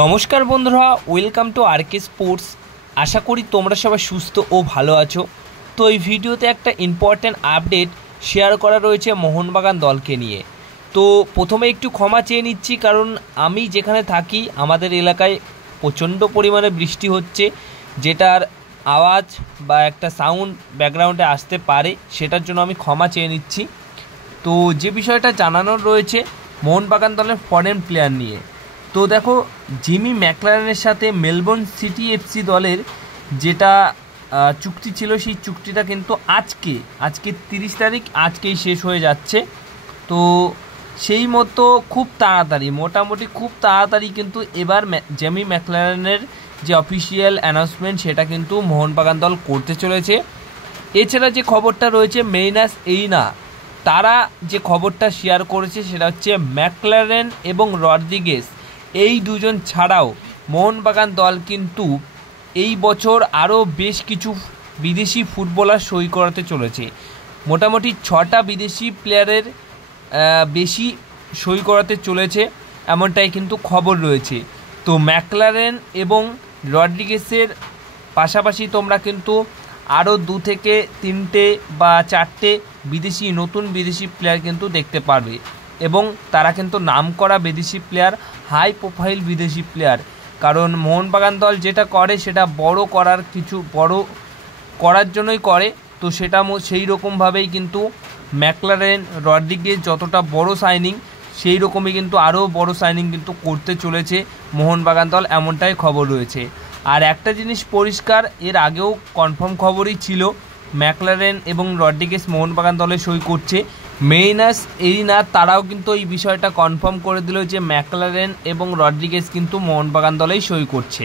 নমস্কার বন্ধুরা, welcome to আরকে sports. আশা করি তোমরা সবাই সুস্থ ও ভালো আছো। তো এই ভিডিওতে একটা ইম্পর্ট্যান্ট আপডেট শেয়ার করা রয়েছে মোহনবাগান দলকে নিয়ে। তো প্রথমে একটু ক্ষমা চেয়ে নিচ্ছি, কারণ আমি যেখানে থাকি আমাদের এলাকায় প্রচণ্ড পরিমাণে বৃষ্টি হচ্ছে, যেটার আওয়াজ বা একটা সাউন্ড ব্যাকগ্রাউন্ডে আসতে পারে, সেটার জন্য আমি ক্ষমা চেয়ে নিচ্ছি। তো যে বিষয়টা জানানোর রয়েছে মোহনবাগান দলের ফরেন প্লেয়ার নিয়ে, তো দেখো, জিমি ম্যাকলারেনের সাথে মেলবোর্ন সিটি এফসি দলের যেটা চুক্তি ছিল, সেই চুক্তিটা কিন্তু আজকে 30 তারিখ আজকেই শেষ হয়ে যাচ্ছে। তো সেই মতো মোটামুটি খুব তাড়াতাড়ি কিন্তু এবার জিমি ম্যাকলারেনের যে অফিসিয়াল অ্যানাউন্সমেন্ট সেটা কিন্তু মোহনবাগান দল করতে চলেছে। এছাড়া যে খবরটা রয়েছে, মেইনাস এইনা তারা যে খবরটা শেয়ার করেছে সেটা হচ্ছে ম্যাকলারেন এবং রদ্রিগেজ এই দুজন ছাড়াও মোহনবাগান দল কিন্তু এই বছর আরও বেশ কিছু বিদেশি ফুটবলার সই করাতে চলেছে। মোটামুটি 6টা বিদেশি প্লেয়ারের বেশি সই করাতে চলেছে, এমনটাই কিন্তু খবর রয়েছে। তো ম্যাকলারেন এবং রদ্রিগেজের পাশাপাশি তোমরা কিন্তু আরও 2 থেকে 3টে বা 4টে নতুন বিদেশি প্লেয়ার কিন্তু দেখতে পারবে, এবং তারা কিন্তু নামকরা বিদেশি প্লেয়ার, হাই প্রোফাইল বিদেশি প্লেয়ার। কারণ মোহনবাগান দল যেটা করে সেটা বড় করার জন্যই করে। তো সেটা সেই রকমভাবেই কিন্তু ম্যাকলারেন রদ্রিগেজ যতটা বড় সাইনিং, সেই রকমই কিন্তু আরও বড় সাইনিং কিন্তু করতে চলেছে মোহনবাগান দল, এমনটাই খবর রয়েছে। আর একটা জিনিস পরিষ্কার, এর আগেও কনফার্ম খবরই ছিল ম্যাকলারেন এবং রদ্রিগেজ মোহনবাগান দলে সই করছে। মেইনাস এরিনা তারাও কিন্তু এই বিষয়টা কনফার্ম করে দিল যে ম্যাকলারেন এবং রদ্রিগেজ কিন্তু মোহনবাগান দলেই সই করছে।